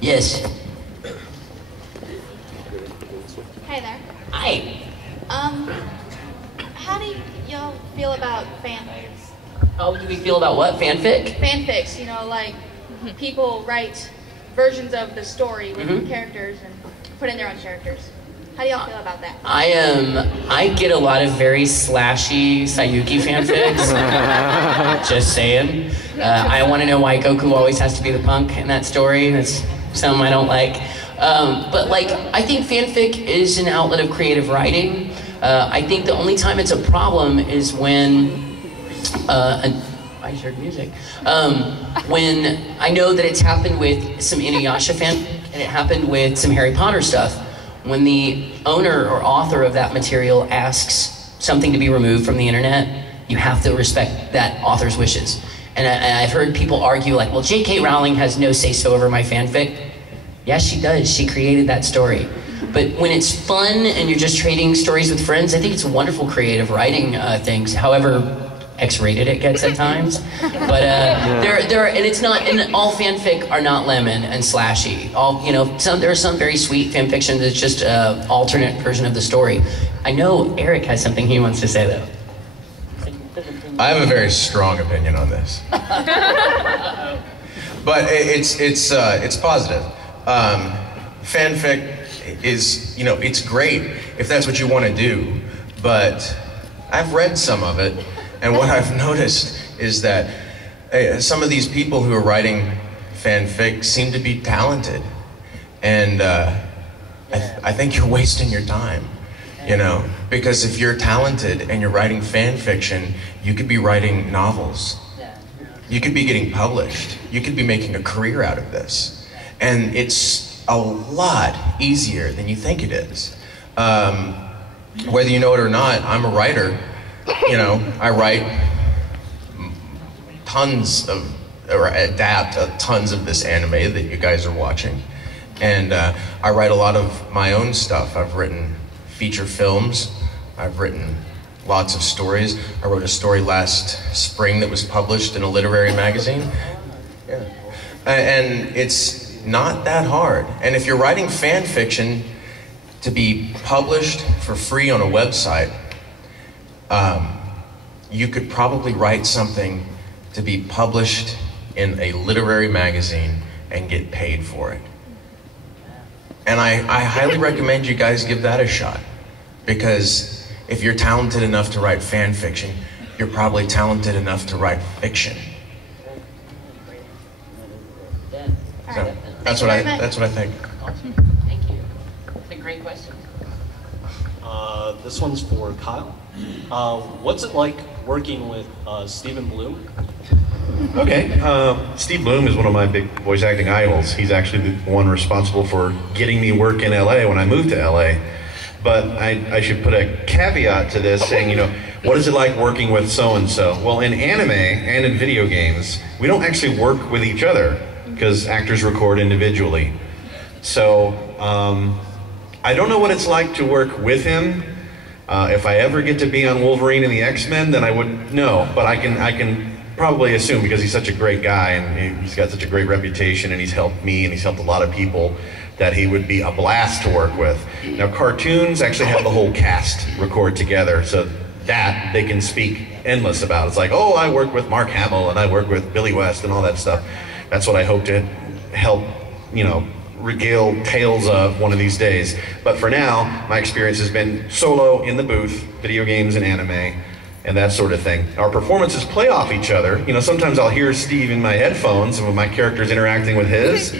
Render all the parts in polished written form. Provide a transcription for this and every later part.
Yes. Hey there. Hi. How do y'all feel about fanfics? How do we feel about what? Fanfic? Fanfics, you know, like people write versions of the story with characters and put in their own characters. How do y'all feel about that? I get a lot of very slashy Sayuki fanfics. Just saying. I want to know why Goku always has to be the punk in that story. That's something I don't like. But like, I think fanfic is an outlet of creative writing. I think the only time it's a problem is when, I heard music. When I know that it's happened with some Inuyasha fanfic, and it happened with some Harry Potter stuff. When the owner or author of that material asks something to be removed from the internet, you have to respect that author's wishes. And I've heard people argue like, well, J.K. Rowling has no say-so over my fanfic. Yes, she does. She created that story. But when it's fun and you're just trading stories with friends, I think it's a wonderful creative writing things. However X-rated it gets at times. But and it's not, and all fanfic are not lemon and slashy. All, you know, there are some very sweet fan fiction that's just an alternate version of the story. I know Eric has something he wants to say though. I have a very strong opinion on this. But it's positive. Fanfic is, you know, it's great if that's what you want to do, but I've read some of it, and what I've noticed is that some of these people who are writing fanfic seem to be talented, and I think you're wasting your time, you know, because if you're talented and you're writing fan fiction, you could be writing novels. You could be getting published. You could be making a career out of this. And it's a lot easier than you think it is. Whether you know it or not, I'm a writer. You know, I write tons of, or adapt tons of this anime that you guys are watching. And I write a lot of my own stuff. I've written feature films. I've written lots of stories. I wrote a story last spring that was published in a literary magazine. Yeah. And it's not that hard. And if you're writing fan fiction to be published for free on a website, you could probably write something to be published in a literary magazine and get paid for it. And I highly recommend you guys give that a shot, because if you're talented enough to write fan fiction, you're probably talented enough to write fiction. So that's what I think. Awesome. Thank you. That's a great question. This one's for Kyle. What's it like working with Stephen Bloom? Okay, Steve Bloom is one of my big voice acting idols. He's actually the one responsible for getting me work in LA when I moved to LA. But I should put a caveat to this saying, you know, what is it like working with so-and-so? Well, in anime and in video games, we don't actually work with each other because actors record individually. So I don't know what it's like to work with him. If I ever get to be on Wolverine and the X-Men, then I wouldn't know. But I can probably assume, because he's such a great guy and he's got such a great reputation and he's helped me and he's helped a lot of people, that he would be a blast to work with. Now, cartoons actually have the whole cast record together, so that they can speak endless about. It's like, oh, I work with Mark Hamill and I work with Billy West and all that stuff. That's what I hope to help, you know, regale tales of one of these days. But for now, my experience has been solo in the booth, video games and anime, and that sort of thing. Our performances play off each other. You know, sometimes I'll hear Steve in my headphones and when my character's interacting with his,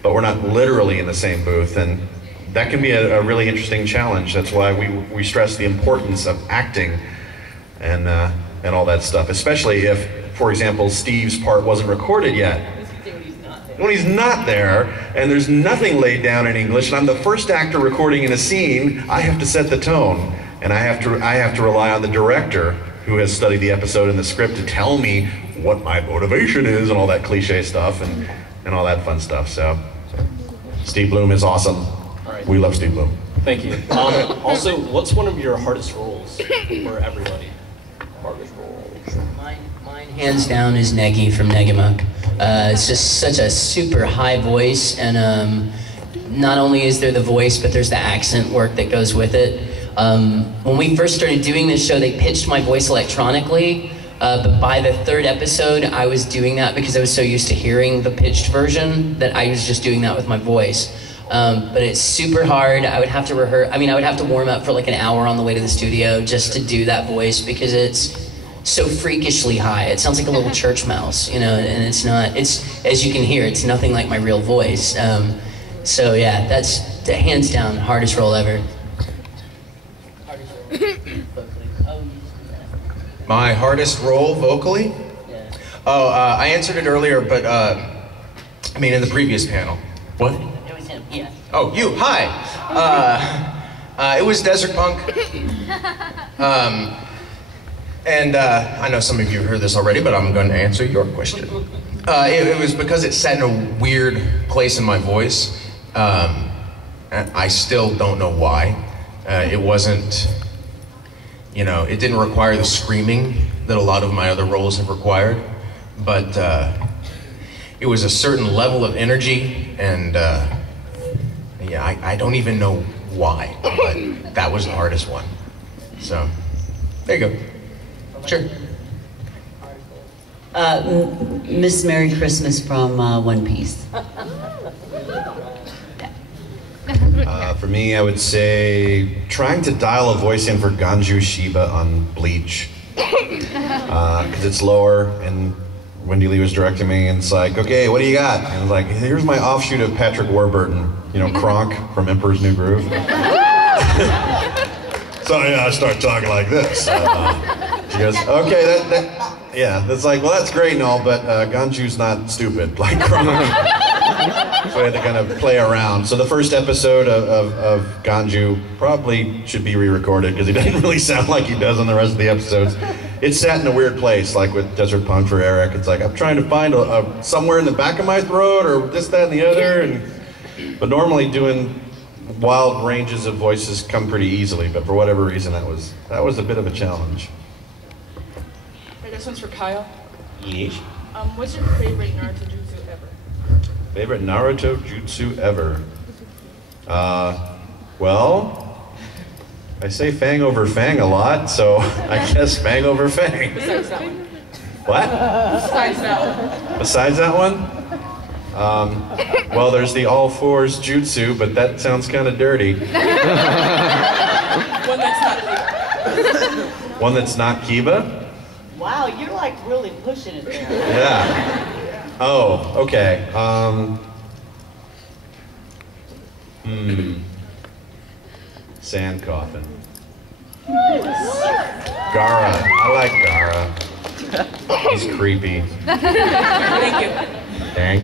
but we're not literally in the same booth, and that can be a really interesting challenge. That's why we stress the importance of acting and all that stuff, especially if, for example, Steve's part wasn't recorded yet. When he's not there, and there's nothing laid down in English, and I'm the first actor recording in a scene, I have to set the tone, and I have to rely on the director who has studied the episode and the script to tell me what my motivation is and all that cliche stuff and all that fun stuff. So Steve Bloom is awesome. All right. We love Steve Bloom. Thank you. Also, what's one of your hardest roles for everybody? Hardest roles. Mine hands down is Negi from Negamuk. It's just such a super high voice, and not only is there the voice, but there's the accent work that goes with it. When we first started doing this show, they pitched my voice electronically, but by the third episode, I was doing that because I was so used to hearing the pitched version that I was just doing that with my voice. But it's super hard. I would have to rehearse. I mean, I would have to warm up for like an hour on the way to the studio just to do that voice because it's so freakishly high. It sounds like a little church mouse, you know, and it's not, it's, as you can hear, it's nothing like my real voice. So yeah, that's the hands down hardest role ever. My hardest role vocally? Yeah. Oh, I answered it earlier, but I mean in the previous panel. What? It was him, yeah. Oh, you, hi. It was Desert Punk. And I know some of you have heard this already, but I'm going to answer your question. It was because it sat in a weird place in my voice. I still don't know why. It wasn't, you know, it didn't require the screaming that a lot of my other roles have required, but it was a certain level of energy, and yeah, I don't even know why, but that was the hardest one. So, there you go. Sure. Miss Merry Christmas from One Piece. For me, I would say trying to dial a voice in for Ganju Shiba on Bleach. Because it's lower, and Wendy Lee was directing me, and it's like, okay, what do you got? And it's like, here's my offshoot of Patrick Warburton, you know, Kronk from Emperor's New Groove. So yeah, I start talking like this. She goes, okay, yeah, that's like, well, that's great and all, but Ganju's not stupid, like Kronk. So I had to kind of play around. So the first episode of Ganju probably should be re-recorded because he doesn't really sound like he does on the rest of the episodes. It's sat in a weird place, like with Desert Punk for Eric. It's like, I'm trying to find somewhere in the back of my throat or this, that, and the other. But normally doing wild ranges of voices come pretty easily, but for whatever reason, that was a bit of a challenge. Okay, this one's for Kyle. Yeesh. What's your favorite Naruto jutsu ever? Favorite Naruto jutsu ever? Well, I say Fang over Fang a lot, so I guess Fang over Fang. Besides that one. What? Besides that one. Besides that one? Well, there's the all fours jutsu, but that sounds kind of dirty. One that's not Kiba. One that's not Kiba? Wow, you're like really pushing it there. Yeah. Oh, okay. Sand coffin. Gara. I like Gara. He's creepy. Thank you. Dang.